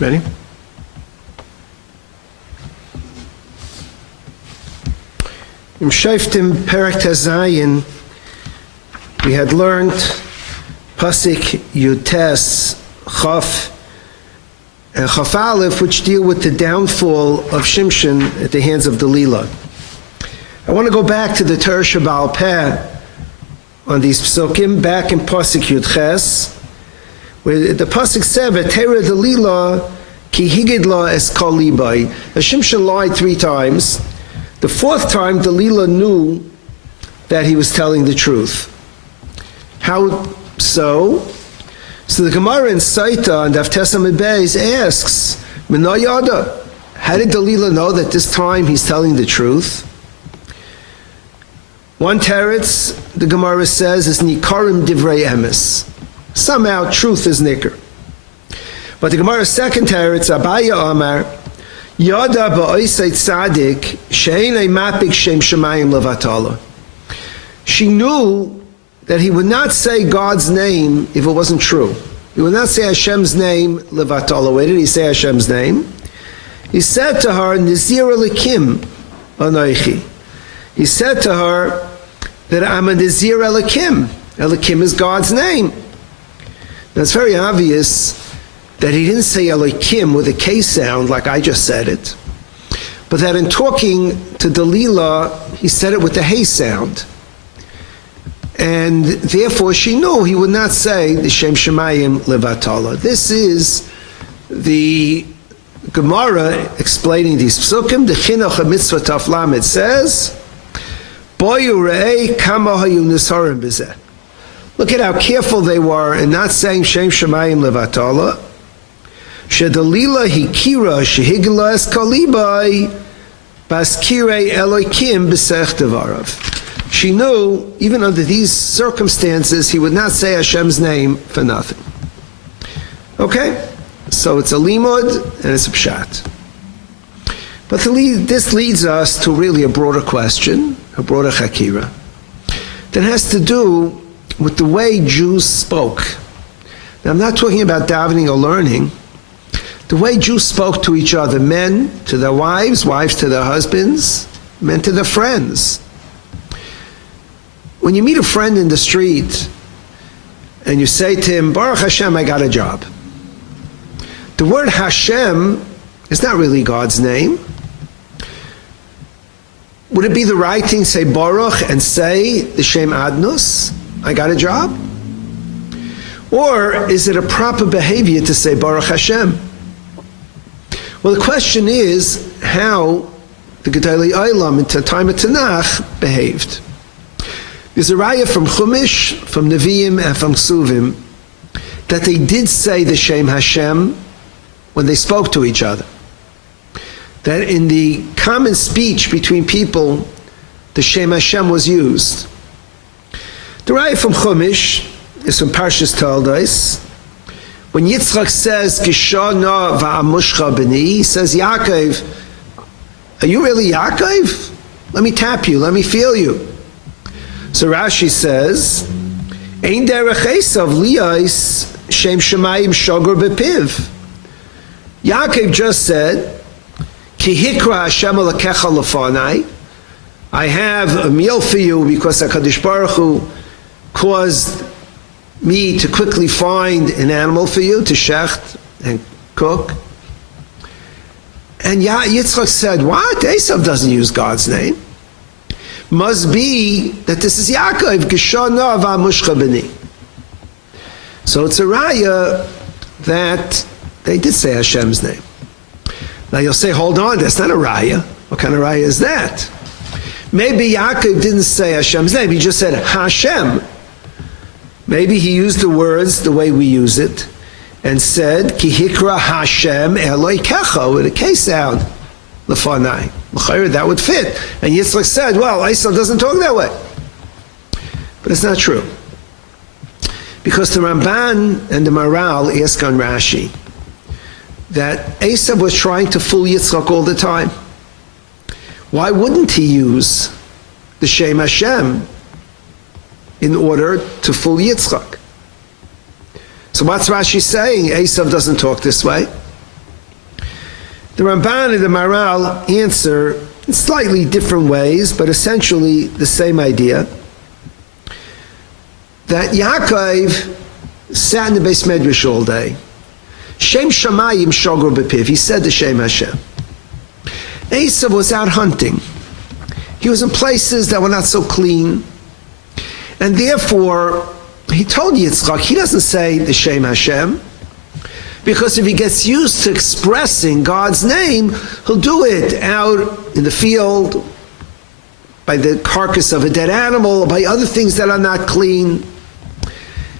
Ready? In Shoftim Perek Tezayin, we had learned Pasik Yutes Chaf and Chaf Aleph, which deal with the downfall of Shimshon at the hands of Delilah. I want to go back to the Torah Sheba'al Peh on these psukim, back in Pasik Yud Ches, where the Pasik said, "V'tera Delilah ki higidla es kol libai." Shimshon lied 3 times. The 4th time, Delilah knew that he was telling the truth. How so? So the Gemara in Saita and Daf Amud Beis asks, "Mina yada?" How did Delilah know that this time he's telling the truth? One teretz, the Gemara says, is nikarim divrei emes. Somehow truth is nicker. But the Gemara's second teretz, Abaya Amar, Yada ba'oisei tzadik she'enei mapik shem shemayim levatala. She knew that he would not say God's name if it wasn't true. He would not say Hashem's name levatala. Where did he say Hashem's name? He said to her, Nizir Elikim anoichi. He said to her that I'm a Nizir Elikim. Elikim is God's name. Now it's very obvious that he didn't say Elikim with a K sound like I just said it, but that in talking to Delilah, he said it with the Hey sound. And therefore she knew he would not say the Shem Shemayim Levatala. This is the Gemara explaining these psukim. The Chinuch Mitzvah Taf Lamed says, Boyu Re'ei Kama Hayu Nisarim B'zeh. Look at how careful they were in not saying Shem Shemayim Levatala. Shedalila hikira shehigla es kalibai baskire Elokim b'sech devarav. She knew, even under these circumstances, he would not say Hashem's name for nothing. Okay? So it's a limud and it's a pshat. But this leads us to really a broader question, a broader chakira, that has to do with the way Jews spoke. Now I'm not talking about davening or learning. The way Jews spoke to each other, men to their wives, wives to their husbands, men to their friends. When you meet a friend in the street and you say to him, Baruch Hashem, I got a job. The word Hashem is not really God's name. Would it be the right thing to say Baruch and say the Shem Adnus, I got a job? Or is it a proper behavior to say Baruch Hashem? Well, the question is how the Gedolei Olam in the time of Tanakh behaved. There's a raya from Chumash, from Naviim, and from Ksuvim that they did say the Shem Hashem when they spoke to each other. That in the common speech between people, the Shem Hashem was used. The raya from Chumash is from Parshas Toldos. When Yitzchak says, Kishana va'amushcha b'ni, he says, Yaakov, are you really Yaakov? Let me tap you, let me feel you. So Rashi says, Ein derech Esav liyais shem shemayim shogar b'piv. Yaakov just said, Ki hikra Hashem alakecha lefanai, I have a meal for you because HaKadosh Baruch Hu caused me to quickly find an animal for you to shecht and cook. And Yitzchak said, what? Esav doesn't use God's name. Must be that this is Yaakov, Geshana v'amushcha b'ni. So it's a raya that they did say Hashem's name. Now you'll say, hold on, that's not a raya. What kind of raya is that? Maybe Yaakov didn't say Hashem's name, he just said Hashem. Maybe he used the words the way we use it and said, Ki hikra Hashem Elokecha, with a K sound, lefanai. That would fit. And Yitzchak said, well, Esav doesn't talk that way. But it's not true. Because the Ramban and the Maral ask on Rashi that Esav was trying to fool Yitzchak all the time. Why wouldn't he use the Shem Hashem in order to fool Yitzchak? So what's Rashi saying? Esav doesn't talk this way. The Ramban and the Maharal answer in slightly different ways, but essentially the same idea. That Yaakov sat in the Beis Medrash all day. Shem Shamayim Shogor Bepiv. He said the Shem Hashem. Esav was out hunting. He was in places that were not so clean. And therefore, he told Yitzchak, he doesn't say the Shem Hashem, because if he gets used to expressing God's name, he'll do it out in the field, by the carcass of a dead animal, by other things that are not clean.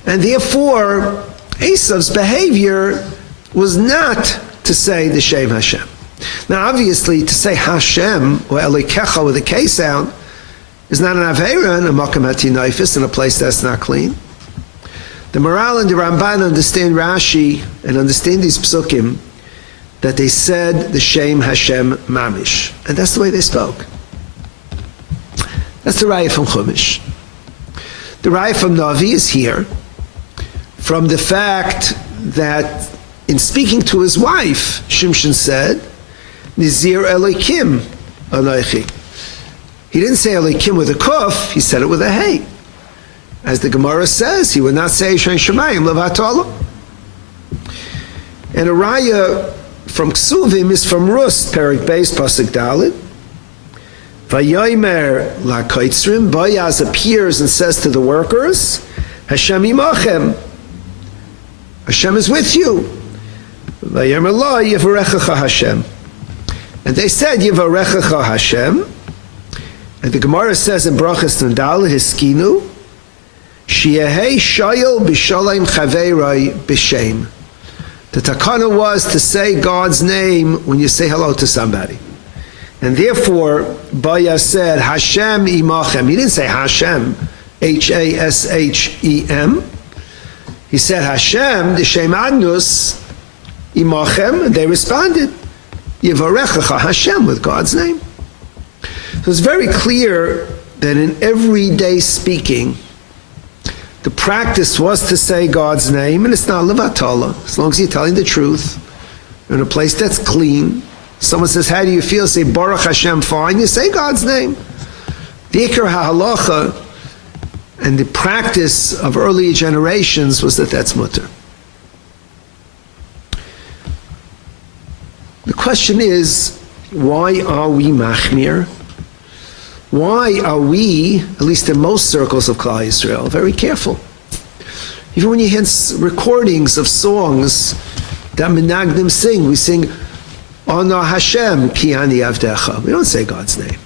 And therefore, Esav's behavior was not to say the Shem Hashem. Now obviously, to say Hashem, or Elikecha with a K sound, is not an Aveira in a Makam HaTinofis, in a place that's not clean. The Maharal and the Ramban understand Rashi and understand these psukim that they said the Shem Hashem Mamish. And that's the way they spoke. That's the Raya from Chumash. The Raya from Navi is here from the fact that in speaking to his wife, Shimshon said, Nizir Elokim Anoichi. He didn't say Elokim with a kuf, he said it with a hey. As the Gemara says, he would not say Shem Shemayim Levatolo. And a raya from Ksuvim is from Rust, Perik Beis, Pasuk Dalit. Vayomer LaKoitzrim, Boaz appears and says to the workers, Hashem imachem. Hashem is with you. Vayomer lo Yivarechecha Hashem. And they said, Yivarechecha Hashem. And the Gemara says in Brachas Nandal, Hiskinu, Shiehei Shoyel B'Sholem Chaveiroi B'Shem. The takana was to say God's name when you say hello to somebody. And therefore, Baya said, Hashem imachem. He didn't say Hashem, Hashem. He said Hashem, the Shem Adnus, imachem, and they responded, Yivarechecha Hashem, with God's name. So it's very clear that in everyday speaking, the practice was to say God's name, and it's not levatala, as long as you're telling the truth, in a place that's clean. Someone says, how do you feel? Say, Baruch Hashem, fine. You say God's name. The Vayikra halacha and the practice of earlier generations was that that's mutter. The question is, why are we machmir? Why are we, at least in most circles of Klal Yisrael, very careful? Even when you hear recordings of songs that Menagdim sing, we sing, Ona Hashem ki ani avdecha. We don't say God's name.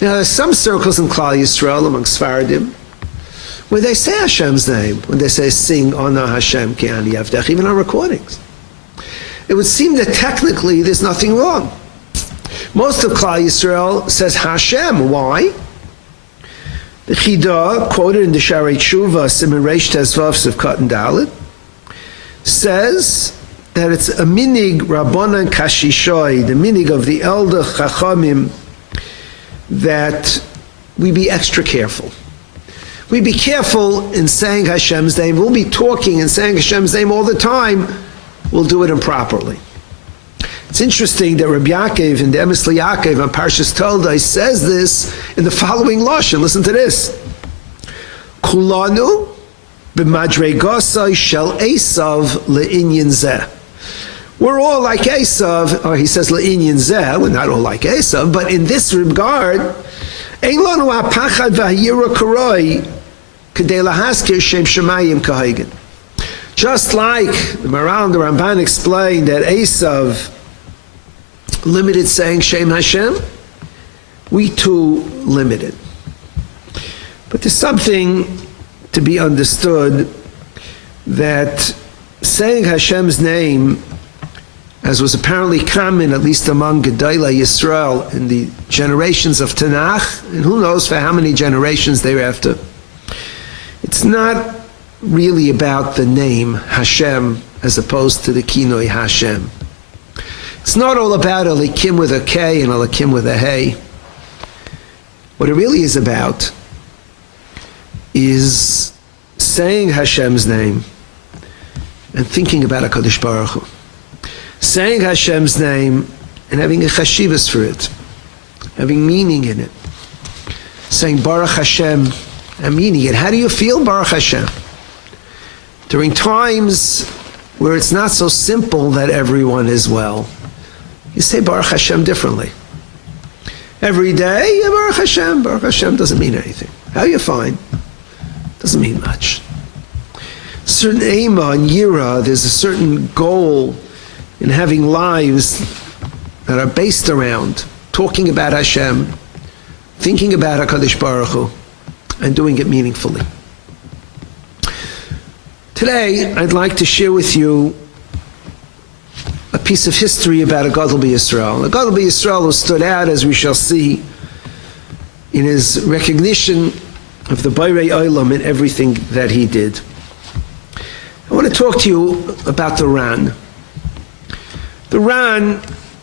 Now there's some circles in Klal Yisrael, among Sfaradim, where they say Hashem's name, when they say sing Ona Hashem ki ani avdecha, even on recordings. It would seem that technically there's nothing wrong. Most of Klal Yisrael says Hashem. Why? The Chidah, quoted in the Sharei Tshuva, Siman Reish Tezvav Sivkat and Dalet, says that it's a minig Rabbanan Kashishoy, the minig of the elder Chachamim, that we be extra careful. We be careful in saying Hashem's name. We'll be talking and saying Hashem's name all the time. We'll do it improperly. It's interesting that Rabbi Yaakov in the Emes Yaakov on Parshas Toldai says this in the following lashon. Listen to this: Kulanu b'madregosai shel Esav le'inyan zeh. We're all like Esav, or he says le'inyan zeh. We're not all like Esav, but in this regard, ein lanu ha'pachad v'hayira karoi k'dei lahaskir shem shemayim kahaygen. Just like the Maharal and the Ramban explained that Esav limited saying Shem Hashem, we too limited. But there's something to be understood, that saying Hashem's name, as was apparently common, at least among Gedolei Yisrael in the generations of Tanakh, and who knows for how many generations thereafter, it's not really about the name Hashem as opposed to the kinoi Hashem. It's not all about Elikim with a K and Elikim with a Hey. What it really is about is saying Hashem's name and thinking about HaKadosh Baruch Hu. saying Hashem's name and having a chashivas for it, having meaning in it. Saying Baruch Hashem and meaning it. How do you feel, Baruch Hashem? During times where it's not so simple that everyone is well, you say Baruch Hashem differently. Every day, Baruch Hashem doesn't mean anything. How you fine? Doesn't mean much. Certain Ema and Yira, there's a certain goal in having lives that are based around talking about Hashem, thinking about HaKadosh Baruch Hu, and doing it meaningfully. Today, I'd like to share with you a piece of history about a Gadol B'Yisrael. A Gadol B'Yisrael who stood out, as we shall see, in his recognition of the Borei Olam in everything that he did. I want to talk to you about the Ran. The Ran,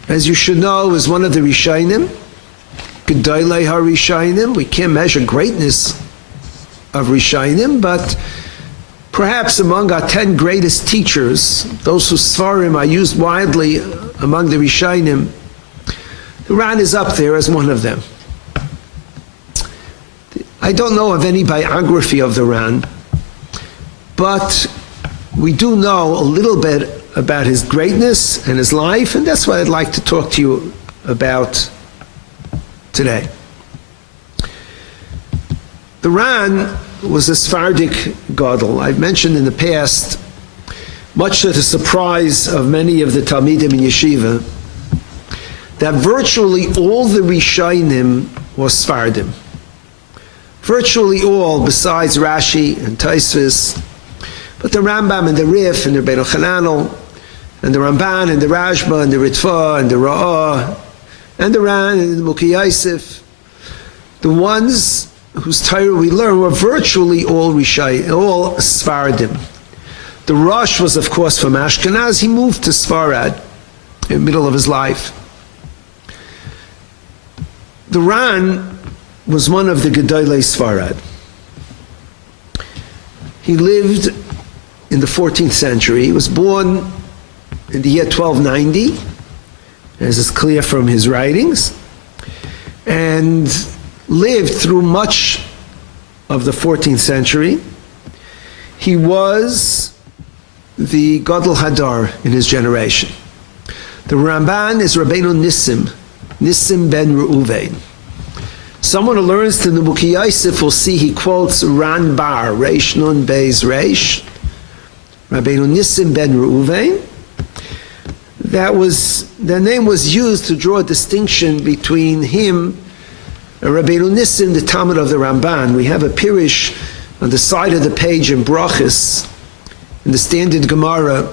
as you should know, is one of the Rishonim, Gedolei HaRishonim. We can't measure greatness of Rishonim, but perhaps among our 10 greatest teachers, those whose Svarim are used widely among the Rishonim, the Ran is up there as one of them. I don't know of any biography of the Ran, but we do know a little bit about his greatness and his life, and that's what I'd like to talk to you about today. The Ran was a Sephardic Gadol. I've mentioned in the past, much to the surprise of many of the Talmidim in Yeshiva, that virtually all the Rishonim were Sephardim. Virtually all, besides Rashi and Tosfos, but the Rambam and the Rif and the Rabbeinu Chananel and the Ramban and the Rashba and the Ritva and the Ra'ah and the Ran and the Mukhi Yosef, the ones whose Torah we learn were virtually all Rishai, all Sephardim. The Rosh was, of course, from Ashkenaz. He moved to Sfarad in the middle of his life. The Ran was one of the Gedolei Sfarad. He lived in the 14th century. He was born in the year 1290, as is clear from his writings, and lived through much of the 14th century. He was the Gadol Hadar in his generation. The Ramban is Rabbeinu Nissim ben Reuven. Someone who learns to the Mukhi Yosef will see he quotes Ran Bar, Reish Nun Beis Reish, Rabbeinu Nissim ben Reuven. The name was used to draw a distinction between him and Rabbeinu Nissim, the Talmud of the Ramban. We have a Pirish on the side of the page in Brachas, in the standard Gemara,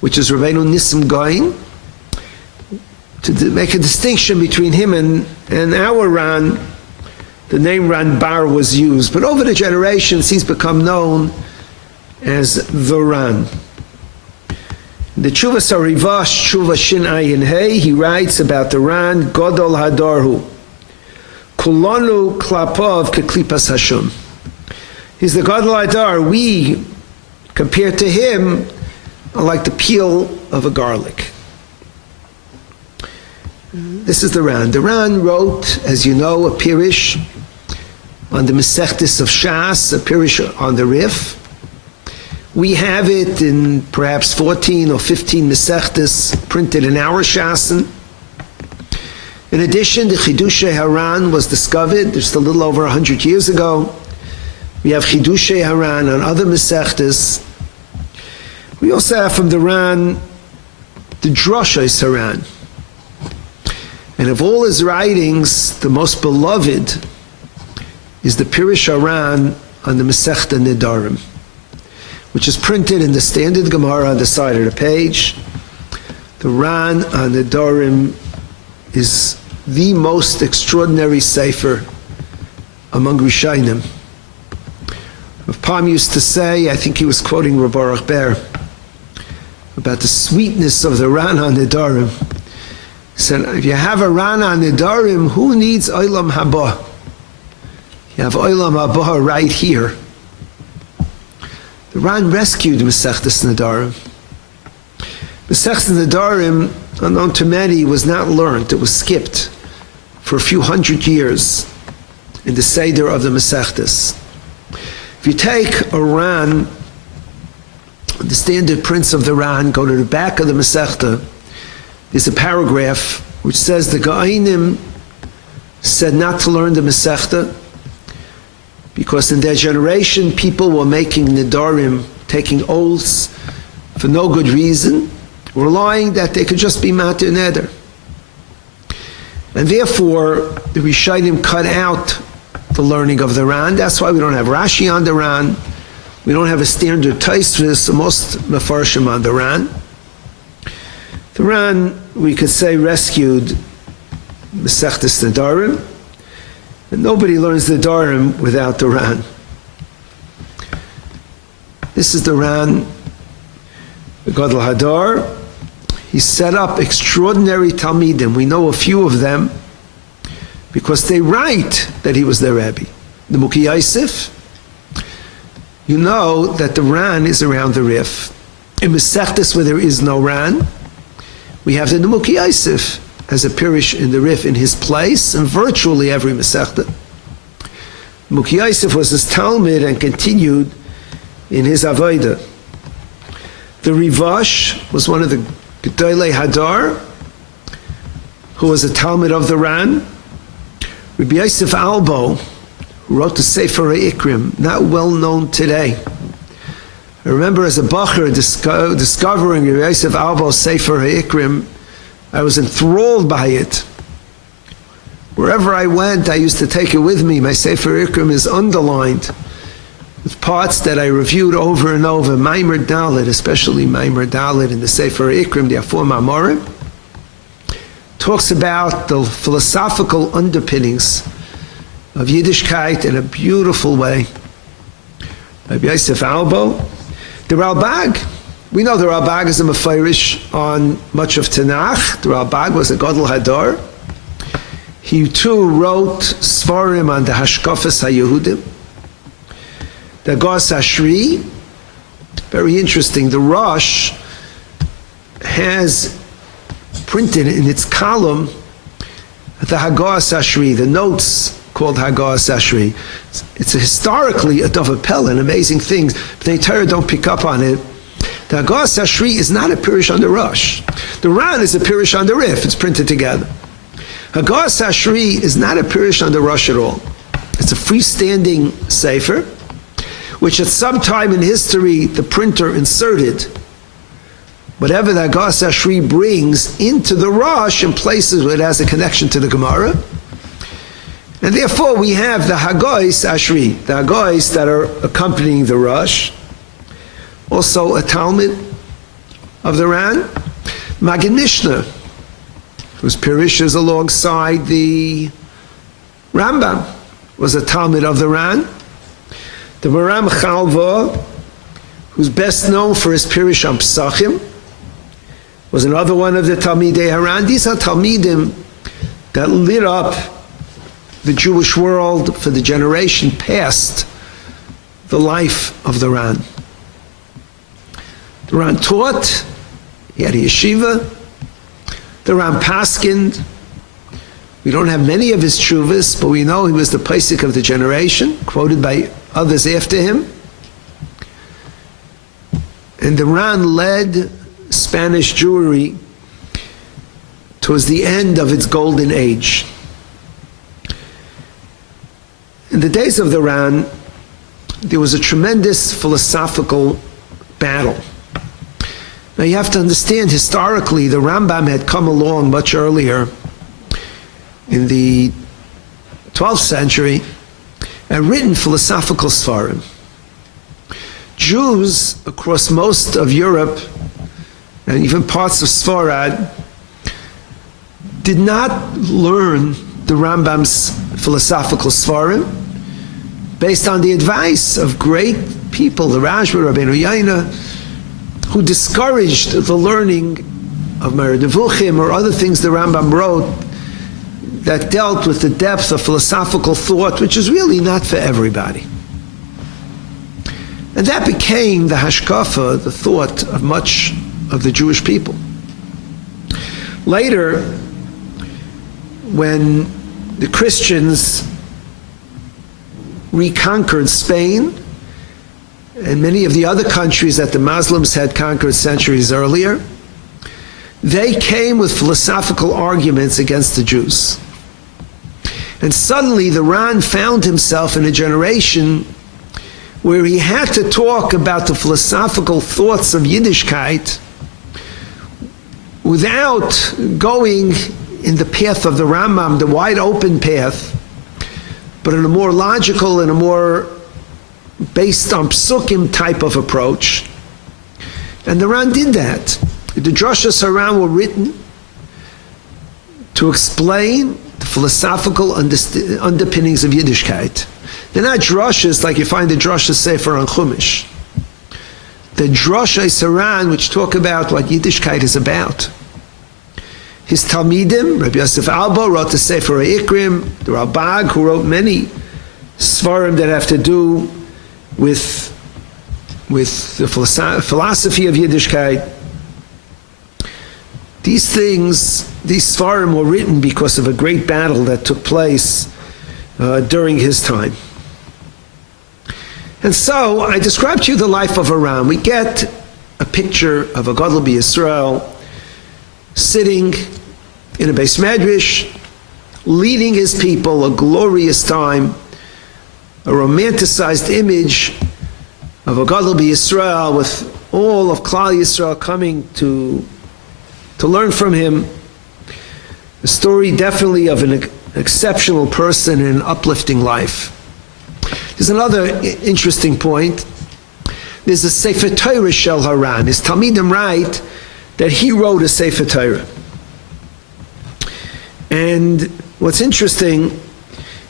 which is Rabbeinu Nissim Gain, to make a distinction between him and our Ran. The name Ran Bar was used, but over the generations he's become known as the Ran. In the Tshuvas Harivash, Tshuva Shin Ayin Hey, he writes about the Ran, Gadol Hadarhu, Kulanu Klapov Keklipas Hashem. He's the Gadol Hadar. We, compared to him, are like the peel of a garlic. This is the Ran. The Ran wrote, as you know, a Pirish on the Mesechtes of Shas, a Pirish on the Rif. We have it in perhaps 14 or 15 Mesechtes printed in our Shasen. In addition, the Chidushei Haran was discovered just a little over 100 years ago. We have Chidushei Haran on other Mesechtes. We also have from the Ran the Droshes Haran. And of all his writings, the most beloved is the Pirish Haran on the Masechta Nedarim, which is printed in the standard Gemara on the side of the page. The Ran on Nedarim is the most extraordinary sefer among Rishonim. Rav Palm used to say, I think he was quoting Rabbi Baruch Ber, about the sweetness of the Ran on Nedarim. He said, if you have a Ran on Nedarim, who needs Olam Haba? You have Olam Haba right here. The Ran rescued Masechtas Nedarim. Masechta Nedarim, unknown to many, was not learned. It was skipped for a few hundred years in the Seder of the Masechtas. If you take a Ran, the standard prints of the Ran, go to the back of the Masechta, there's a paragraph which says the Ga'ainim said not to learn the Masechta because in their generation people were making Nedarim, taking oaths for no good reason, relying that they could just be Matir Neder. And therefore, the Rishonim cut out the learning of the Ran. That's why we don't have Rashi on the Ran. We don't have a standard Tosfos, most Mefarshim on the Ran. The Ran, we could say, rescued Masechtas Nedarim, and nobody learns the Nedarim without the Ran. This is the Ran, the Gadol Hadar. He set up extraordinary Talmidim. We know a few of them because they write that he was their Rabbi. The Muki Yosef, you know that the Ran is around the Rif. In Masechtas where there is no Ran, we have the Muki Yosef as a Pirish in the Rif in his place, and virtually every Masechta. Muki Yosef was his Talmud and continued in his Avodah. The Rivash was one of the Gedolei Hadar, who was a Talmud of the Ran. Rabbi Yosef Albo, who wrote the Sefer Vayikra, not well known today. I remember as a bacher discovering Rabbi Yosef Albo's Sefer Vayikra, I was enthralled by it. Wherever I went, I used to take it with me. My Sefer Vayikra is underlined with parts that I reviewed over and over. Maimer Dalet, especially Maimer Dalet in the Sefer Vayikra, the Afur Mamorim, talks about the philosophical underpinnings of Yiddishkeit in a beautiful way. Rabbi Yosef Albo. The Ralbag, we know the Ralbag is a Mefarish on much of Tanakh. The Ralbag was a Gadol Hadar. He too wrote Svarim on the Hashkafas HaYehudim. The Gos Ashri, very interesting. The Rosh has printed in its column the Hagos Ashri, the notes called Hagos Ashri. It's historically a Dov Apel, an amazing thing. But the Torah don't pick up on it. The Hagos Ashri is not a Pirish on the Rosh. The Ran is a Pirish on the Rif. It's printed together. Hagos Ashri is not a Pirish on the Rosh at all. It's a freestanding Sefer, which at some time in history the printer inserted whatever the Hagos Ashri brings into the Rosh in places where it has a connection to the Gemara. And therefore we have the Hagos Ashri, the Hagos that are accompanying the Rosh, also a Talmud of the Ran. Magid Mishnah, whose Pirish is alongside the Rambam, was a Talmud of the Ran. The Maram Chalva, who's best known for his Pirish on Pesachim, was another one of the Talmidei Haran. These are Talmidim that lit up the Jewish world for the generation past the life of the Ran. The Ran taught, he had a yeshiva. The Ran paskind. We don't have many of his tshuvas, but we know he was the Paisik of the generation, quoted by others after him. And the Ran led Spanish Jewry towards the end of its golden age. In the days of the Ran, there was a tremendous philosophical battle. Now you have to understand, historically, the Rambam had come along much earlier in the 12th century and written philosophical svarim. Jews across most of Europe and even parts of Sfarad did not learn the Rambam's philosophical svarim based on the advice of great people, the Rashba, Rabbeinu Yaina, who discouraged the learning of Moreh Nevuchim or other things the Rambam wrote that dealt with the depth of philosophical thought, which is really not for everybody. And that became the hashkafa, the thought of much of the Jewish people. Later, when the Christians reconquered Spain and many of the other countries that the Muslims had conquered centuries earlier, they came with philosophical arguments against the Jews. And suddenly the Ran found himself in a generation where he had to talk about the philosophical thoughts of Yiddishkeit without going in the path of the Rambam, the wide open path, but in a more logical and a more based on psukim type of approach. And the Ran did that. The Drashas Haran were written to explain the philosophical underpinnings of Yiddishkeit. They're not drashas like you find the drasha sefer on Chumash. The Drashas Haran, which talk about what Yiddishkeit is about. His Talmidim, Rabbi Yosef Albo, wrote the Sefer Vayikra, the Rabbi, who wrote many svarim that have to do with the philosophy of Yiddishkeit. These things, these svarim were written because of a great battle that took place during his time. And so, I described to you the life of Aram. We get a picture of a Gadol B'Yisrael sitting in a Beis Medrash, leading his people, a glorious time, a romanticized image of a Gadol B'Yisrael with all of Klal Yisrael coming to learn from him. A story definitely of an exceptional person in an uplifting life. There's another interesting point. There's a Sefer Torah Shel Haran. His Talmidim write that he wrote a Sefer Torah. And what's interesting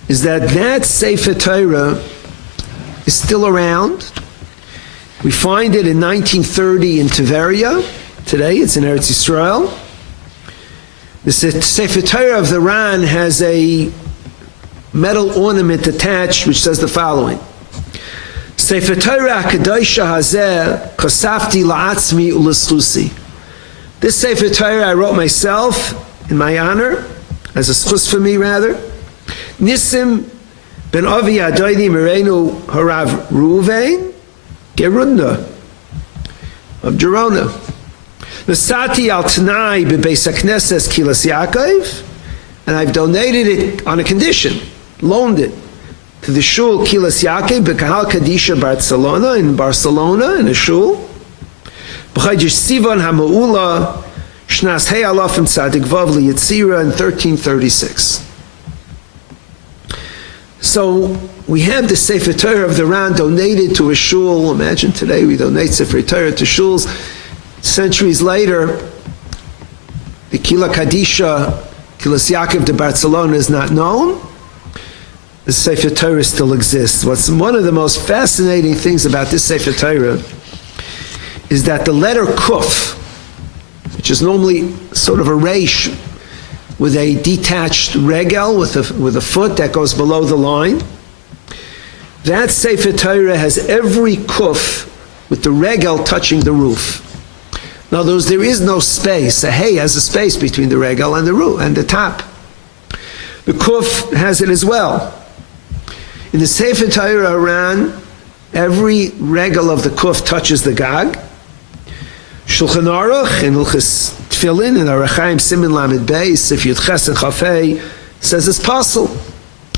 is that Sefer Torah is still around. We find it in 1930 in Tiberia. Today it's in Eretz Yisrael. The Sefer Torah of the Ran has a metal ornament attached which says the following: Sefer Torah HaKadosh Hazeh Chasafti La'atzmi U'Leschusi. This Sefer Torah I wrote myself in my honor, as a schus for me rather. Nisim ben Avi Adoini Merenu Harav Ruvain Gerunda of Gerona. Nasati al Tanai bebeis HaKnesses Kilas Yaakov, and I've donated it on a condition, loaned it to the shul Kilas Yaakov Bekahal Kadisha Barcelona in a shul. B'chaydish Sivan HaMa'ula Shnas Hei Alaf and Tzadik Vav Liyitzira in 1336. So we have the Sefer Torah of the Ran donated to a shul. Imagine today we donate Sefer Torah to shuls. Centuries later, the Kila Kadisha, Kilas Yaakov de Barcelona is not known. The Sefer Torah still exists. What's one of the most fascinating things about this Sefer Torah is that the letter Kuf, which is normally sort of a reish with a detached regel, with a foot that goes below the line, that Sefer Torah has every Kuf with the regel touching the roof. In other words, there is no space. A hay has a space between the regel and the roof and the top. The Kuf has it as well. In the Sefer Torah Haran, every regel of the Kuf touches the Gag. Shulchan Aruch in Hilchos Tefillin in Arachaim Simin Lamed Beis, if Yud Ches and Chafei, says it's possible.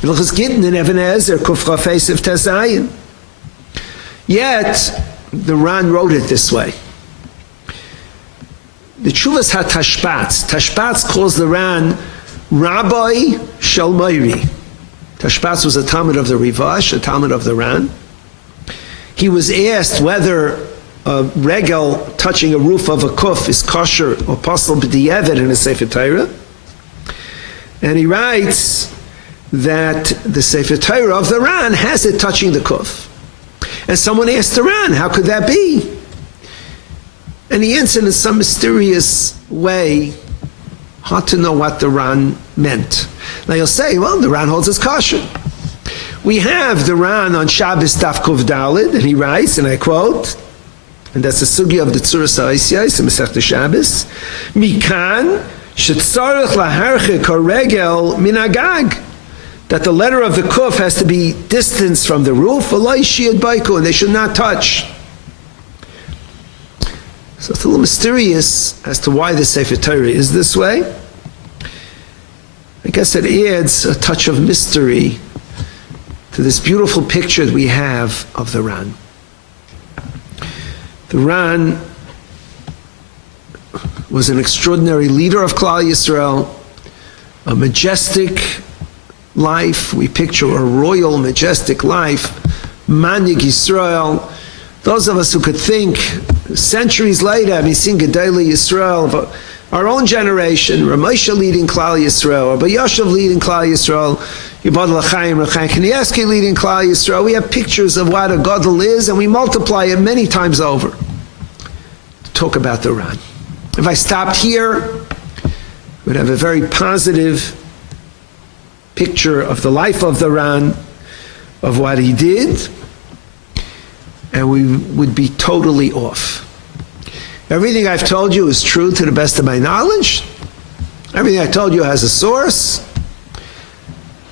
In Hilchos Gittin in Even Ezer Kuf Chafei Sif Tezayin. Yet the Ran wrote it this way. The Tshuvas HaTashbats. Tashbats calls the Ran Rabbi Shel Meiri. Tashbats was a Talmud of the Rivash, a Talmud of the Ran. He was asked whether a regel touching a roof of a kuf is kosher or possible b'di'evet in a Sefer Torah. And he writes that the Sefer Torah of the Ran has it touching the kuf. And someone asked the Ran, how could that be? And he answered in some mysterious way, hard to know what the Ran meant. Now you'll say, well, the Ran holds as kosher. We have the Ran on Shabbos Daf Kuf Daled, and he writes, and I quote, and that's the sugya of the Tzuras HaOsios in Masechta Shabbos, Mikan shetzarich laharchik haregel min hagag, that the letter of the kuf has to be distanced from the roof, and they should not touch. So it's a little mysterious as to why the Sefer Torah is this way. I guess it adds a touch of mystery to this beautiful picture that we have of the Ran. The Ran was an extraordinary leader of Klal Yisrael, a majestic life. We picture a royal, majestic life, Manhig Yisrael. Those of us who could think centuries later, having seen Gedolei Yisrael, of our own generation, Ramosha leading Klal Yisrael, Rabbi Yoshev leading Klal Yisrael, Yibad L'chaim, Rechaim Kanievsky leading Klal Yisrael, we have pictures of what a Gadol is, and we multiply it many times over to talk about the Ran. If I stopped here, we'd have a very positive picture of the life of the Ran, of what he did, and we would be totally off. Everything I've told you is true to the best of my knowledge. Everything I told you has a source,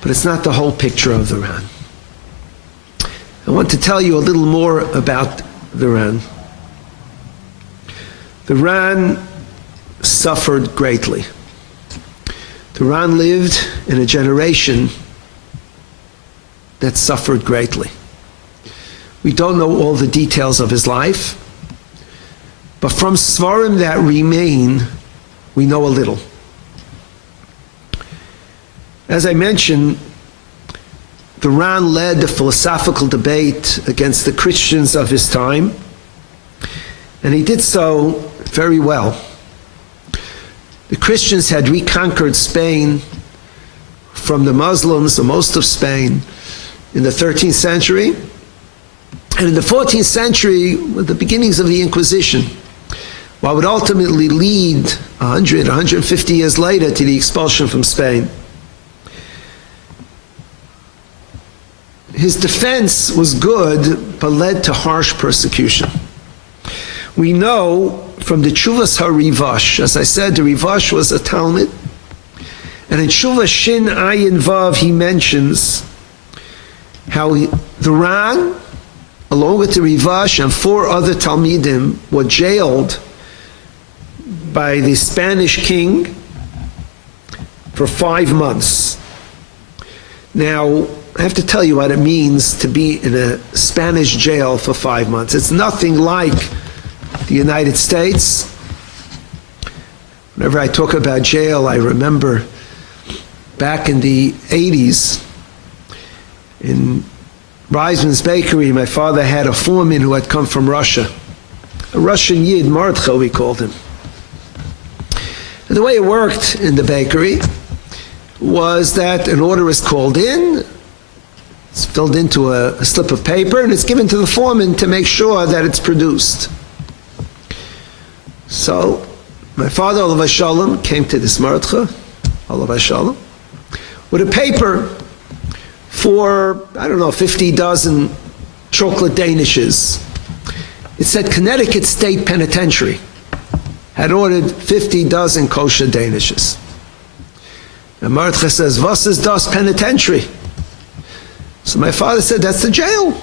but it's not the whole picture of the Ran. I want to tell you a little more about the Ran. The Ran suffered greatly. The Ran lived in a generation that suffered greatly. We don't know all the details of his life, but from Svarim that remain, we know a little. As I mentioned, the Ran led the philosophical debate against the Christians of his time, and he did so very well. The Christians had reconquered Spain from the Muslims, or most of Spain, in the 13th century. And in the 14th century, with the beginnings of the Inquisition, what would ultimately lead 150 years later to the expulsion from Spain. His defense was good, but led to harsh persecution. We know from the Tshuvas HaRivash, as I said, the Rivash was a Talmud, and in Tshuvas Shin Ayin Vav he mentions how the Ran, along with the Rivash and 4 other Talmidim, were jailed by the Spanish king for 5 months. Now, I have to tell you what it means to be in a Spanish jail for 5 months. It's nothing like the United States. Whenever I talk about jail, I remember back in the 80s, in Reisman's bakery, my father had a foreman who had come from Russia. A Russian Yid, Mordcha, we called him. And the way it worked in the bakery was that an order is called in, it's filled into a slip of paper, and it's given to the foreman to make sure that it's produced. So, my father, Olav Shalom, came to this Mordcha, Olav Shalom, with a paper for, 50 dozen chocolate danishes. It said Connecticut State Penitentiary had ordered 50 dozen kosher danishes. And Mordcha says, "Was ist das Penitentiary?" So my father said, "That's the jail."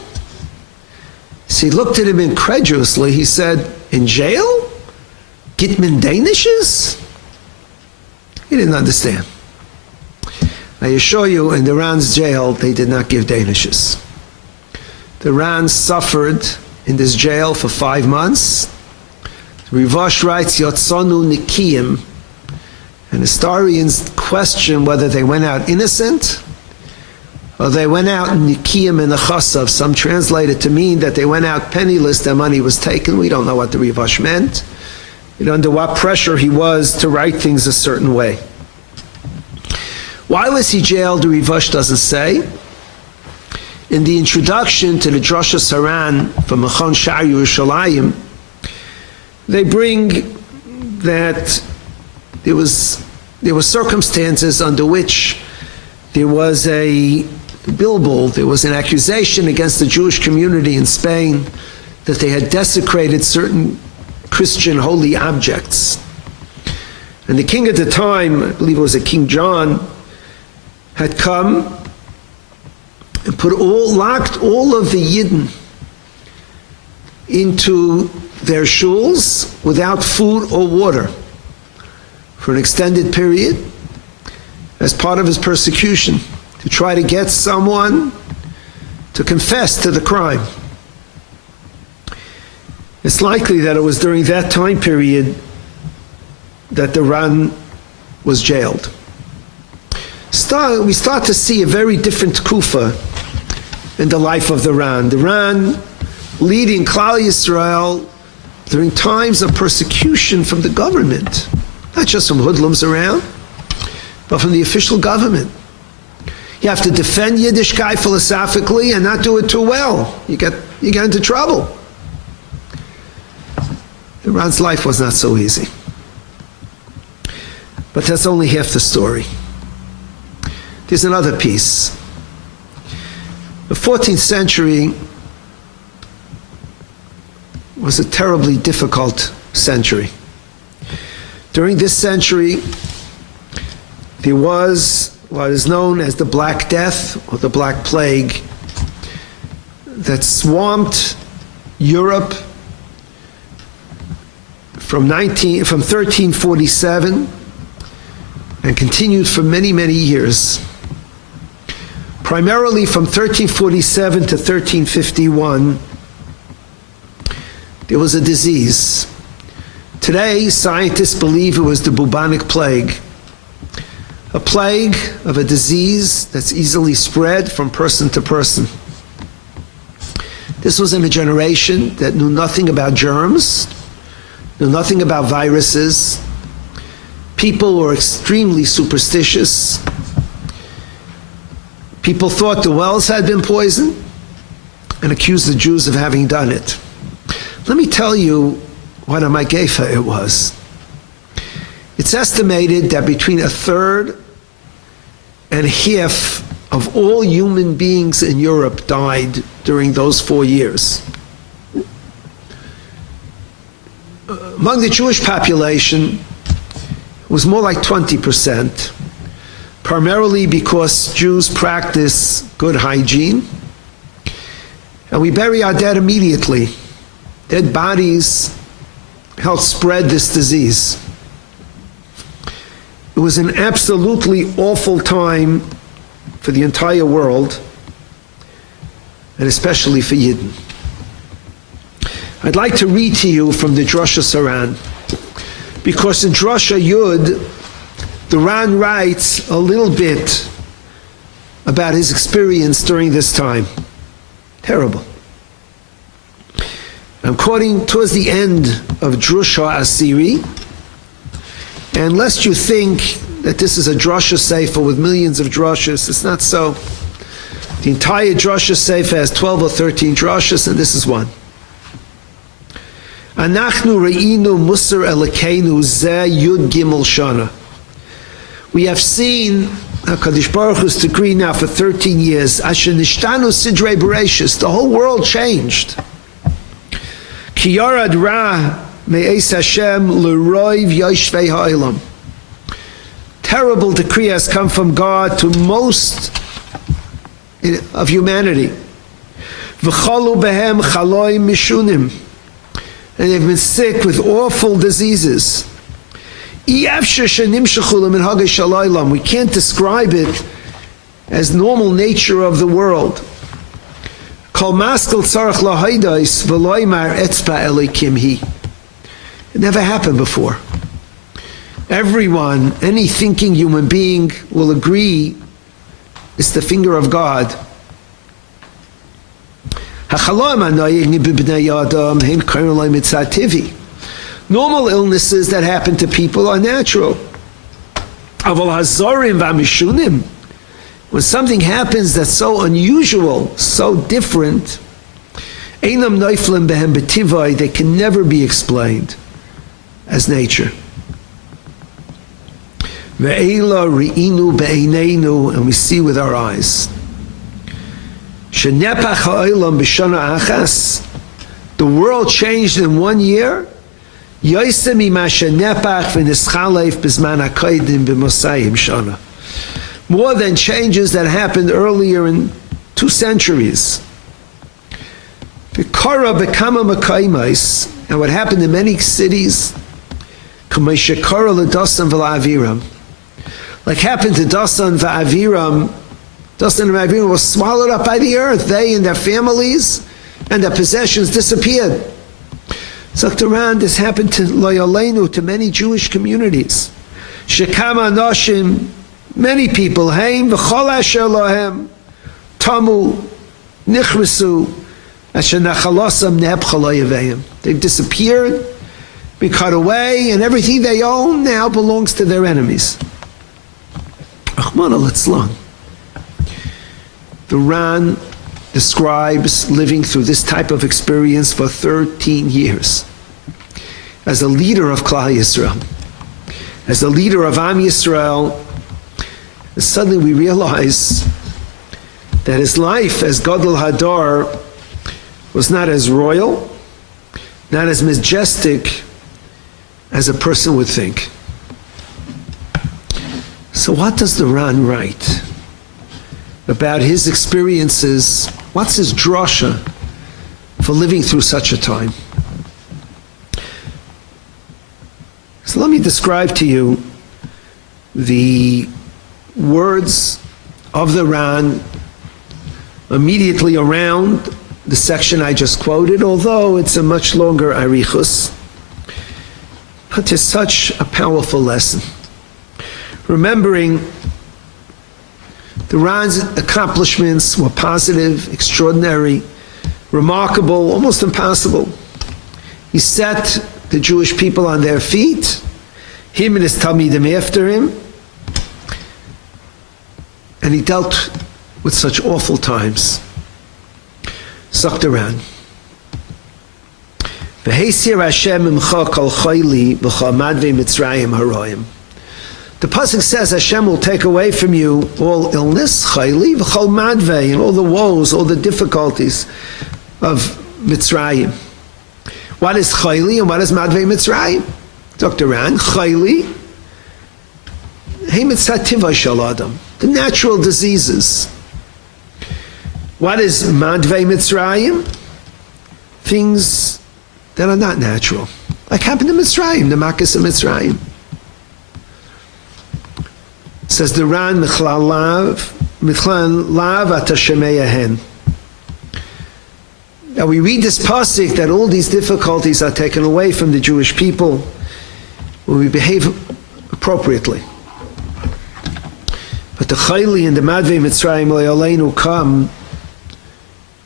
So he looked at him incredulously. He said, "In jail? Gitman danishes?" He didn't understand. I assure you, in the Ran's jail, they did not give danishes. The Ran suffered in this jail for 5 months. Rivash writes, Yotzonu Nikiyim, and historians question whether they went out innocent or they went out Nikiyim in the Chasav. Some translate it to mean that they went out penniless, their money was taken. We don't know what the Rivash meant. You know, under what pressure he was to write things a certain way. Why was he jailed? The Rivash doesn't say. In the introduction to the Drashas Haran from Mechon Sha'ar Yerushalayim, they bring that there were circumstances under which there was a bilbul, there was an accusation against the Jewish community in Spain that they had desecrated certain Christian holy objects. And the king at the time, I believe it was a King John, had come and locked all of the Yidden into their shuls without food or water for an extended period as part of his persecution, to try to get someone to confess to the crime. It's likely that it was during that time period that the Ran was jailed. We start to see a very different kufa in the life of the Ran. The Ran leading Klal Yisrael during times of persecution from the government, not just from hoodlums around, but from the official government. You have to defend Yiddishkeit philosophically and not do it too well. You get into trouble. The Ran's life was not so easy. But that's only half the story. There's another piece. The 14th century was a terribly difficult century. During this century, there was what is known as the Black Death or the Black Plague that swamped Europe from 1347 and continued for many, many years. Primarily from 1347 to 1351, there was a disease. Today, scientists believe it was the bubonic plague, a plague of a disease that's easily spread from person to person. This was in a generation that knew nothing about germs, knew nothing about viruses. People were extremely superstitious. People thought the wells had been poisoned and accused the Jews of having done it. Let me tell you what a Maigefa it was. It's estimated that between a third and half of all human beings in Europe died during those 4 years. Among the Jewish population, it was more like 20%, primarily because Jews practice good hygiene, and we bury our dead immediately. Dead bodies help spread this disease. It was an absolutely awful time for the entire world, and especially for Yidden. I'd like to read to you from the Drasha Saran, because in Drasha Yud, the Ran writes a little bit about his experience during this time. Terrible. I'm quoting towards the end of Drusha Asiri, and lest you think that this is a drasha sefer with millions of drashas, it's not so. The entire drasha sefer has 12 or 13 drashas, and this is one. Anachnu re'inu musar elikeinu zeh yud gimel shana. We have seen HaKadosh Baruch Hu's decree now for 13 years. Asher nishtanu sidrei bereshis. The whole world changed. Ki yarad ra me'es Hashem l'roiv yoshvei ha'olam. Terrible decree has come from God to most of humanity. V'chalu behem chaloim mishunim. And they've been sick with awful diseases. We can't describe it as normal nature of the world. It never happened before. Everyone, any thinking human being will agree it's the finger of God. Normal illnesses that happen to people are natural. When something happens that's so unusual, so different, they can never be explained as nature. And we see with our eyes. The the world changed in 1 year, more than changes that happened earlier in 2 centuries. And what happened in many cities, like happened to Dasan v'Aviram. Dasan and Aviram were swallowed up by the earth. They and their families and their possessions disappeared. Zaktaran, this happened to Loyalenu, to many Jewish communities. Shekama Noshim, many people, Haim v'chol asher lohem, Tamu, Nichrisu, asher nachalosam neheb. They've disappeared, been cut away, and everything they own now belongs to their enemies. Rachmana litzlan. The Ran describes living through this type of experience for 13 years. As a leader of Klal Yisrael, as a leader of Am Yisrael, suddenly we realize that his life as Gadol Hadar was not as royal, not as majestic as a person would think. So what does the Ran write about his experiences? What's his drasha for living through such a time? So let me describe to you the words of the Ran immediately around the section I just quoted, although it's a much longer arichus, but it's such a powerful lesson. Remembering the Ran's accomplishments were positive, extraordinary, remarkable, almost impossible. He set the Jewish people on their feet, him and his Talmidim after him, and he dealt with such awful times. Sucked around. V'heisir Hashem imcha kol chayli v'cha madvei Mitzrayim haroyim. The pasuk says Hashem will take away from you all illness, chayli v'chol madvei, and all the woes, all the difficulties of Mitzrayim. What is chayli and what is madvei Mitzrayim? Dr. Ran, chayli, the natural diseases. What is madvei Mitzrayim? Things that are not natural, like happened in Mitzrayim, the makas of Mitzrayim. Says the Ran, Michlan lav atashemeyahen. Now we read this pasuk that all these difficulties are taken away from the Jewish people when we behave appropriately. But the chayli and the madvei Mitzrayim le'aleinu come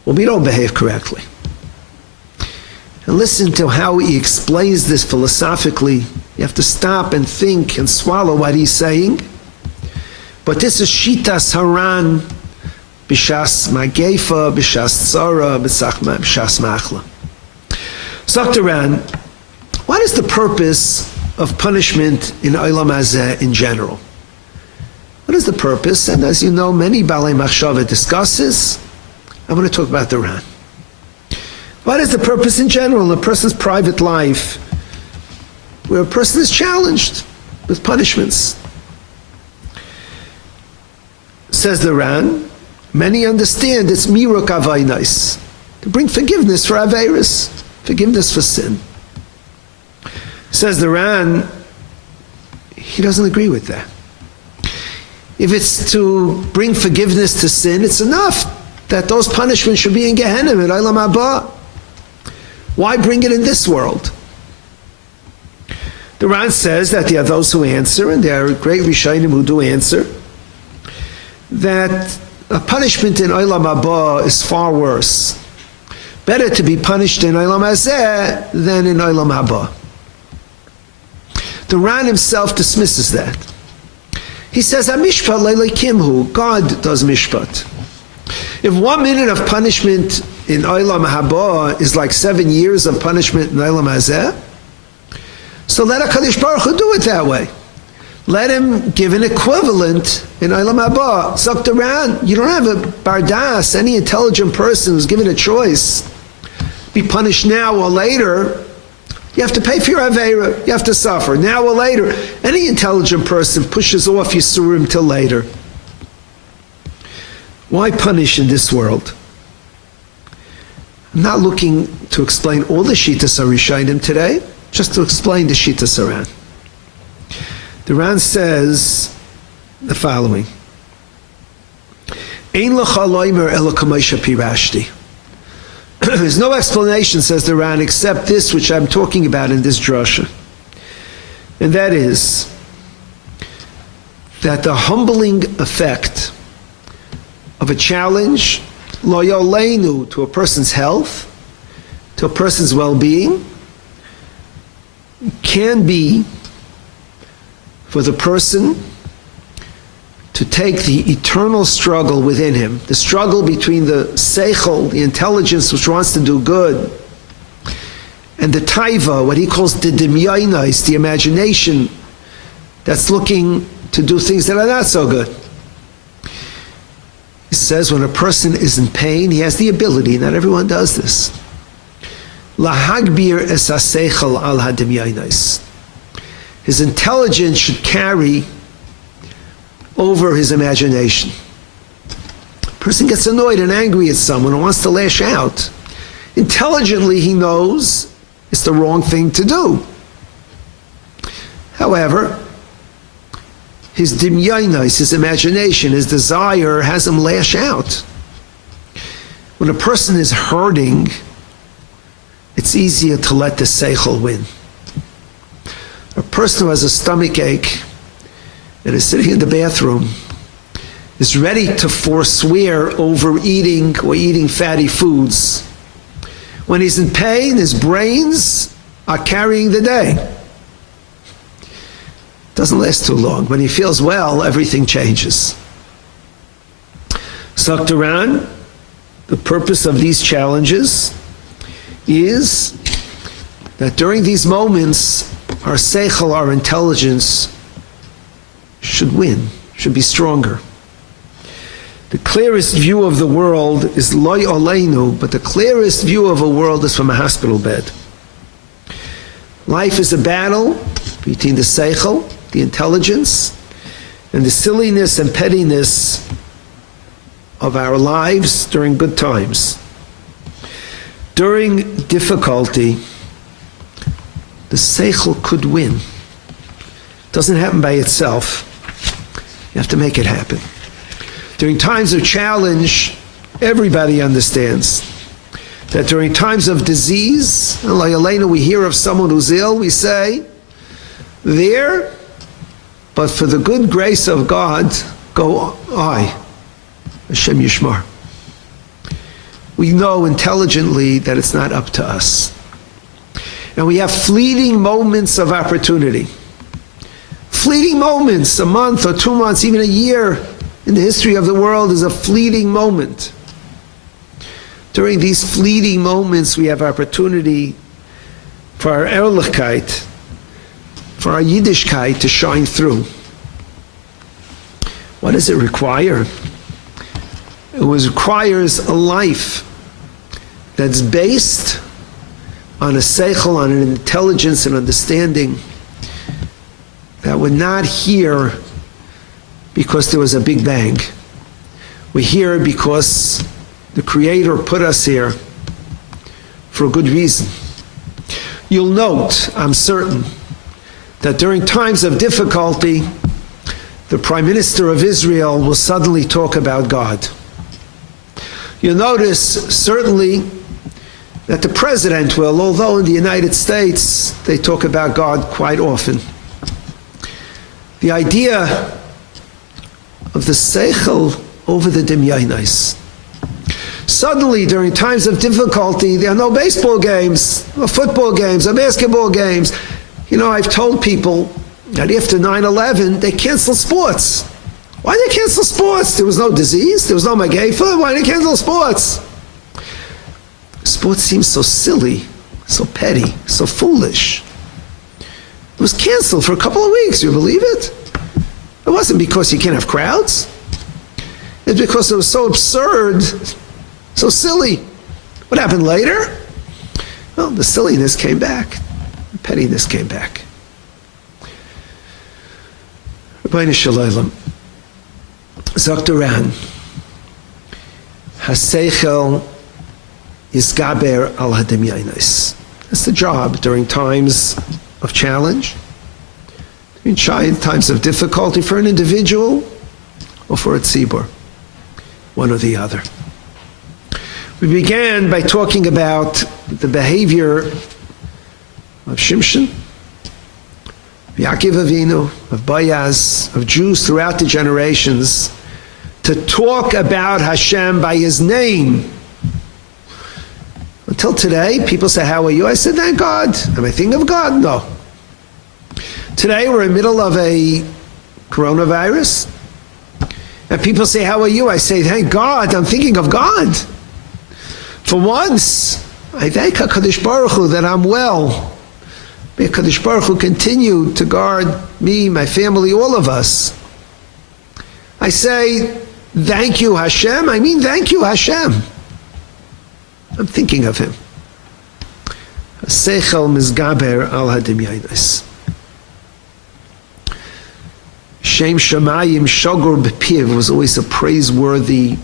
when we don't behave correctly. And listen to how he explains this philosophically. You have to stop and think and swallow what he's saying. But this is Shitas Haran, B'shas Magefa, B'shas Tzara, B'shas Machla. Dr. Ran, what is the purpose of punishment in Olam Hazeh in general? What is the purpose? And as you know, many Balei Machshava discusses. I want to talk about the Ran. What is the purpose in general in a person's private life where a person is challenged with punishments? Says the Ran, many understand it's miruk avaynais, to bring forgiveness for aveiros, forgiveness for sin. Says the Ran, he doesn't agree with that. If it's to bring forgiveness to sin, it's enough that those punishments should be in Gehenna, in Olam Haba. Why bring it in this world? The Ran says that there are those who answer, and there are great Rishonim who do answer, that a punishment in Olam Haba is far worse. Better to be punished in Olam Hazeh than in Olam Haba. The Ran himself dismisses that. He says, "Hamishpat le'lekimhu." God does mishpat. If 1 minute of punishment in Olam Haba is like 7 years of punishment in Olam Hazeh, so let HaKadosh Baruch Hu do it that way. Let him give an equivalent in Olam Haba. Dr. Ran, you don't have a bardas, any intelligent person who's given a choice be punished now or later. You have to pay for your Aveira. You have to suffer now or later. Any intelligent person pushes off Yisurim till later. Why punish in this world? I'm not looking to explain all the Shittas HaRishayim today, just to explain the Shittas HaRan. The Ran says the following. Ein lecha loimer ela k'moshe pirashti. There's no explanation, says the Ran, except this which I'm talking about in this drasha. And that is that the humbling effect of a challenge, lo yoleinu, to a person's health, to a person's well-being, can be for the person to take the eternal struggle within him, the struggle between the seichel, the intelligence which wants to do good, and the taiva, what he calls the dimyainais, the imagination that's looking to do things that are not so good. He says when a person is in pain, he has the ability, not everyone does this, lahagbir es ha-seichel al ha-dimyainais. His intelligence should carry over his imagination. A person gets annoyed and angry at someone and wants to lash out. Intelligently, he knows it's the wrong thing to do. However, his dimyainais, his imagination, his desire has him lash out. When a person is hurting, it's easier to let the seichel win. A person who has a stomach ache and is sitting in the bathroom is ready to forswear overeating or eating fatty foods. When he's in pain, his brains are carrying the day. Doesn't last too long. When he feels well, everything changes. Saktaran, the purpose of these challenges is that during these moments, our seichel, our intelligence, should win, should be stronger. The clearest view of the world is loy oleinu, but the clearest view of a world is from a hospital bed. Life is a battle between the seichel, the intelligence, and the silliness and pettiness of our lives during good times. During difficulty, the seichel could win. It doesn't happen by itself. You have to make it happen. During times of challenge, everybody understands that during times of disease, like Elena, we hear of someone who's ill, we say, there, but for the good grace of God, go I, Hashem Yishmar. We know intelligently that it's not up to us. And we have fleeting moments of opportunity. Fleeting moments, a month or 2 months, even a year in the history of the world is a fleeting moment. During these fleeting moments, we have opportunity for our Ehrlichkeit, for our Yiddishkeit to shine through. What does it require? It requires a life that's based on a seichel, on an intelligence and understanding that we're not here because there was a big bang. We're here because the Creator put us here for a good reason. You'll note, I'm certain, that during times of difficulty, the Prime Minister of Israel will suddenly talk about God. You'll notice, certainly, that the President will, although in the United States, they talk about God quite often. The idea of the seichel over the dimyainais. Suddenly, during times of difficulty, there are no baseball games, or football games, or basketball games. You know, I've told people that after 9/11, they canceled sports. Why did they cancel sports? There was no disease, there was no Magaifa, why did they cancel sports? Sports seems so silly, so petty, so foolish. It was canceled for a couple of weeks, you believe it? It wasn't because you can't have crowds. It's because it was so absurd, so silly. What happened later? Well, the silliness came back. The pettiness came back. Rabbi Shalom, Zoktoran, Haseichel Yisgaber al Hademyainis. That's the job during times of challenge, during times of difficulty for an individual or for a tzibur, one or the other. We began by talking about the behavior of Shimshon, of Yaakov Avinu, of Boaz, of Jews throughout the generations, to talk about Hashem by His name. Until today, people say, how are you? I said, thank God. Am I thinking of God? No. Today, we're in the middle of a coronavirus, and people say, how are you? I say, thank God, I'm thinking of God. For once, I thank HaKadosh Baruch Hu that I'm well. May HaKadosh Baruch Hu continue to guard me, my family, all of us. I say, thank you, Hashem. I mean, thank you, Hashem. I'm thinking of Him. Seichel mizgaber al hadimyainis. Shem Shamayim Shogor B'Piv was always a praiseworthy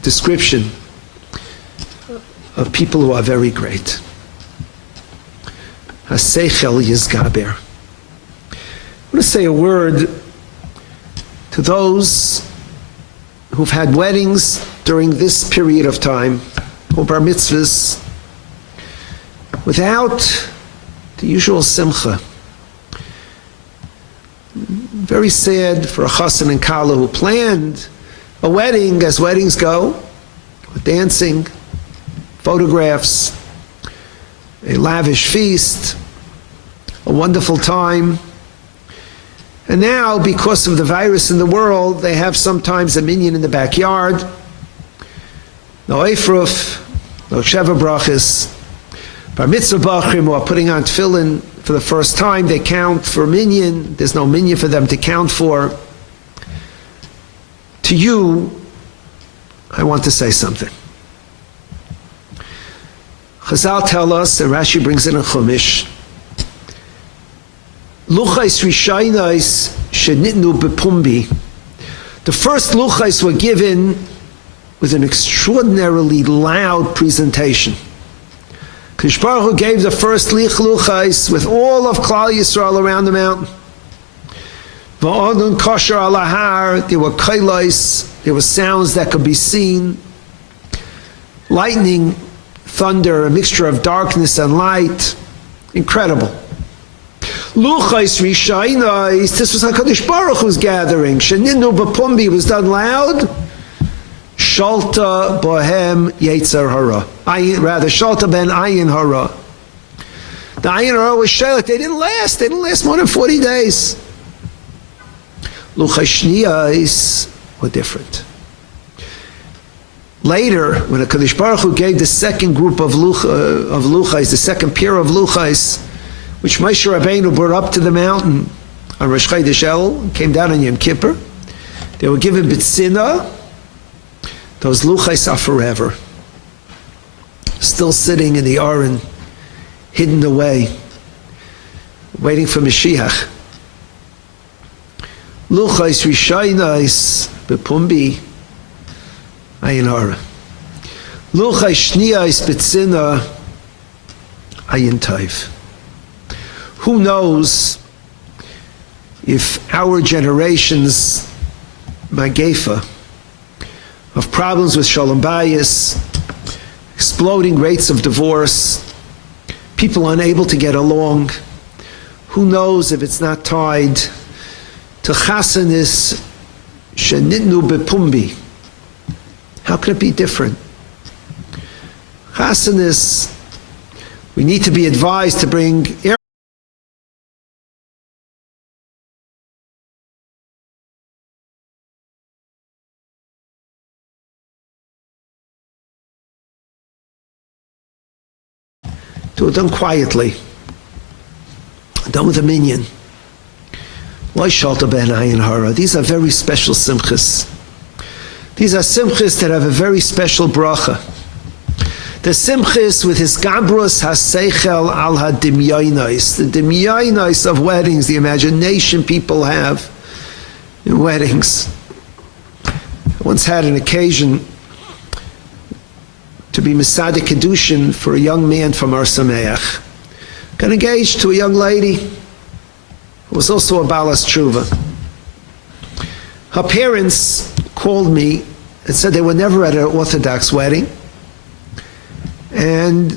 description of people who are very great. Haseichel Yizgaber. I want to say a word to those who've had weddings during this period of time, or bar mitzvahs, without the usual simcha. Very sad for a chassan and kala who planned a wedding, as weddings go, with dancing, photographs, a lavish feast, a wonderful time. And now, because of the virus in the world, they have sometimes a minyan in the backyard. No eifruf, no sheva brachas. Bar mitzvah bachrim who are putting on tefillin for the first time, they count for minyan. There's no minyan for them to count for. To you, I want to say something. Chazal tell us, and Rashi brings in a Chumash, Luchais Rishaynos shenitnu bepumbi. The first luchais were given with an extraordinarily loud presentation. Kadosh Baruch Hu gave the first luchais with all of Klal Yisrael around the mountain. Va'odun kosher alahar. There were kailos. There were sounds that could be seen. Lightning, thunder, a mixture of darkness and light. Incredible. Luchais Rishaynos, this was HaKadosh Baruch Hu's gathering. Sheninu B'Pumbi was done loud. Shalta Bohem Yetzer Hara. Shalta Ben Ayin Hara. The Ayin Hara was Shelet. They didn't last more than 40 days. Luchais Shniyos were different. Later, when HaKadosh Baruch Hu gave the second group of luchais, the second pair of luchais, which Moshe Rabbeinu brought up to the mountain on Rosh Chodesh Elul, came down on Yom Kippur. They were given B'tzina. Those luchais are forever. Still sitting in the Aron, hidden away, waiting for Mashiach. Luchais Rishaynos B'Pumbi Ayin Hara. Luchais Shniyos B'tzina Ayin Tov. Who knows if our generation's magefa of problems with shalom bayis, exploding rates of divorce, people unable to get along, who knows if it's not tied to chasanis shenitnu bepumbi? How can it be different? Chasanis, we need to be advised to bring do it done quietly, done with a minyan. Why Shalta Ben Ayin Hara? These are very special simchas. These are simchas that have a very special bracha. The Simchis with his Gabrus HaSeichel al HaDimyonos, the Dimyonos of weddings, the imagination people have in weddings. I once had an occasion to be Mesadik Kedushin for a young man from Ar Sameach. Got engaged to a young lady who was also a Balas Tshuva. Her parents called me and said they were never at an Orthodox wedding, and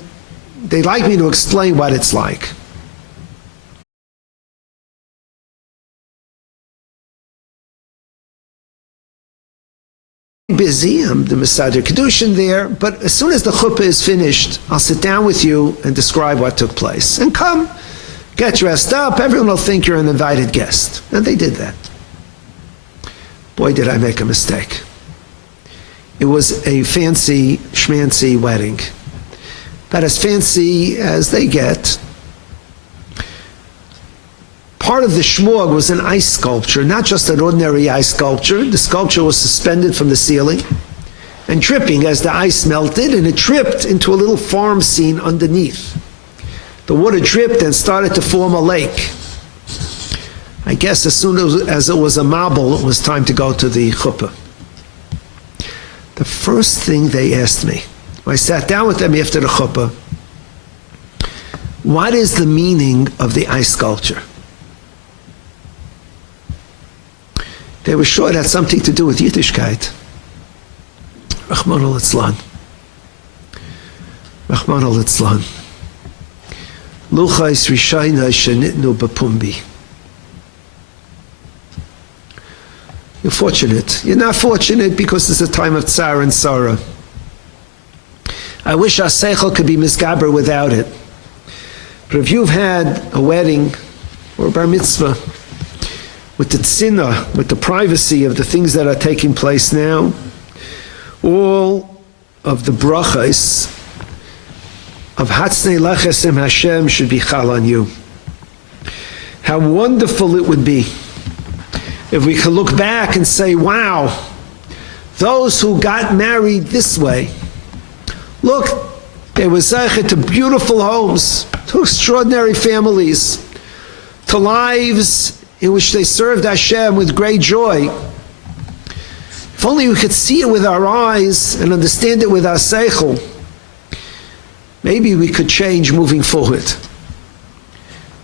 they'd like me to explain what it's like. Busy, I'm the Mesader Kedushin there, but as soon as the chuppah is finished, I'll sit down with you and describe what took place. And come, get dressed up, everyone will think you're an invited guest. And they did that. Boy, did I make a mistake. It was a fancy, schmancy wedding. About as fancy as they get. Part of the shmog was an ice sculpture, not just an ordinary ice sculpture. The sculpture was suspended from the ceiling and dripping as the ice melted, and it dripped into a little farm scene underneath. The water dripped and started to form a lake. I guess as soon as it was a marble, it was time to go to the chuppah. The first thing they asked me, I sat down with them after the chuppah, what is the meaning of the ice sculpture? They were sure it had something to do with Yiddishkeit. Rahman al-Itzlan. Rahman al-Itzlan. Luchais Rishayna Shenitnu Bapumbi. You're fortunate. You're not fortunate because it's a time of tsar and sorrow. I wish our seichel could be misgaber without it. But if you've had a wedding or a bar mitzvah with the tzina, with the privacy of the things that are taking place now, all of the brachas of Hatznei Lechesim Hashem should be chal on you. How wonderful it would be if we could look back and say, wow, those who got married this way, look, they were zeichet to beautiful homes, to extraordinary families, to lives in which they served Hashem with great joy. If only we could see it with our eyes and understand it with our seichel, maybe we could change moving forward.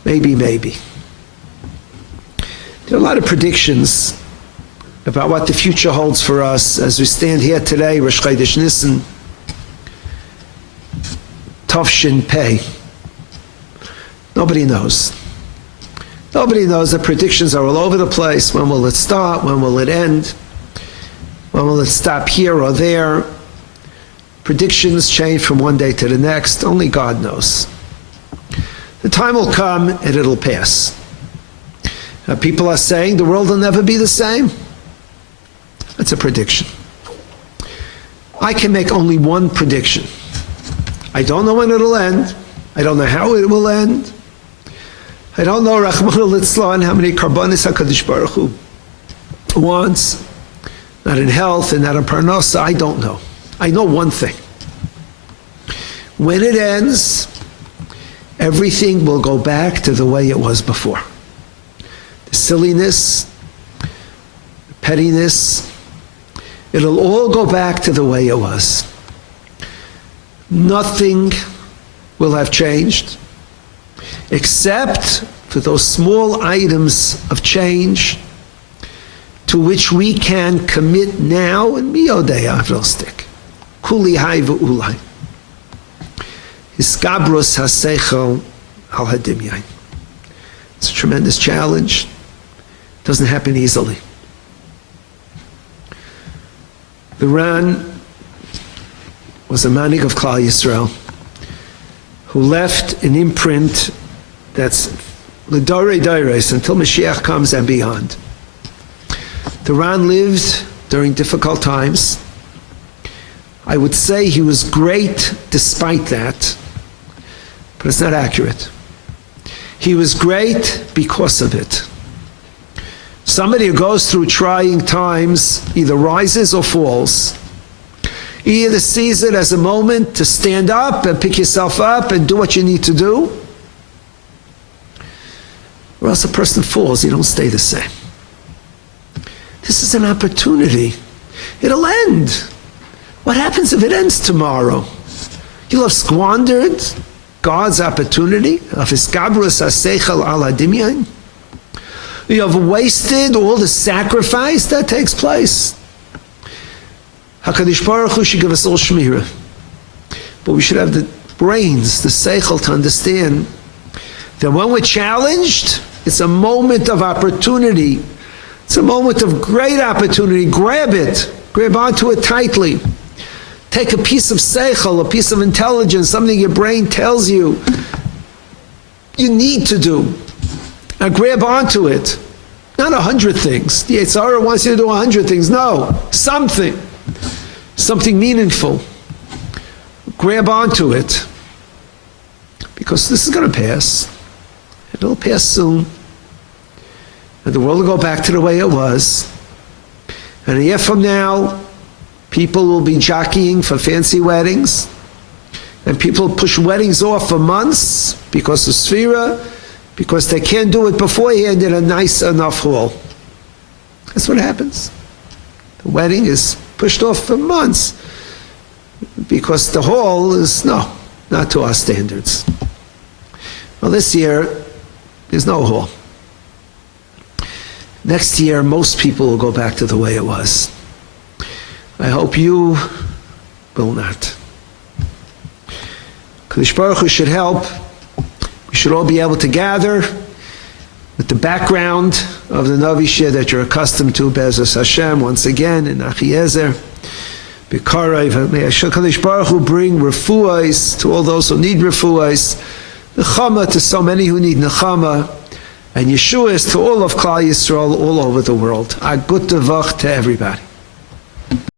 Maybe. There are a lot of predictions about what the future holds for us as we stand here today, Rosh Chodesh Nisan, Tavshin Pei. Nobody knows. Nobody knows. The predictions are all over the place. When will it start? When will it end? When will it stop here or there? Predictions change from one day to the next. Only God knows. The time will come and it'll pass. People are saying the world will never be the same. That's a prediction. I can make only one prediction. I don't know when it'll end. I don't know how it will end. I don't know, Rahman al-Itzlan, how many karbanis HaKadosh Baruch Hu wants, not in health and not in parnasa. I don't know. I know one thing. When it ends, everything will go back to the way it was before. The silliness, the pettiness, it'll all go back to the way it was. Nothing will have changed, except for those small items of change to which we can commit now, and miyodei avlostik. Kuli hai v'ulai. Hiskabros haseichel al hadimyain. It's a tremendous challenge. It doesn't happen easily. The Ran was a manik of Klal Yisrael who left an imprint that's l'dorei doros until Mashiach comes and beyond. The Ran lived during difficult times. I would say he was great despite that, but it's not accurate. He was great because of it. Somebody who goes through trying times either rises or falls. He either sees it as a moment to stand up and pick yourself up and do what you need to do, or else a person falls, you don't stay the same. This is an opportunity. It'll end. What happens if it ends tomorrow? You'll have squandered God's opportunity of his gabrus haseichel al hadimyan. You have wasted all the sacrifice that takes place. HaKadosh Baruch Hu should give us all shmira. But we should have the brains, the seichel, to understand that when we're challenged, it's a moment of opportunity. It's a moment of great opportunity. Grab it. Grab onto it tightly. Take a piece of seichel, a piece of intelligence, something your brain tells you you need to do. Now grab onto it. Not 100 things. The Yetzer Hara wants you to do 100 things. No, something. Something meaningful. Grab onto it. Because this is going to pass. It'll pass soon. And the world will go back to the way it was. And a year from now, people will be jockeying for fancy weddings. And people push weddings off for months because of Shuir, because they can't do it beforehand in a nice enough hall. That's what happens. The wedding is pushed off for months because the hall is, no, not to our standards. Well, this year, there's no hall. Next year, most people will go back to the way it was. I hope you will not. Kadosh Baruch Hu should help. We should all be able to gather with the background of the Navi shir that you're accustomed to, Be'ezus Hashem, once again, in Achiezer, B'karayv. May Kadosh Baruch Hu bring refuahs to all those who need refuahs, nechama to so many who need nechama, and Yeshuas to all of Klal Yisrael all over the world. A good devach to everybody.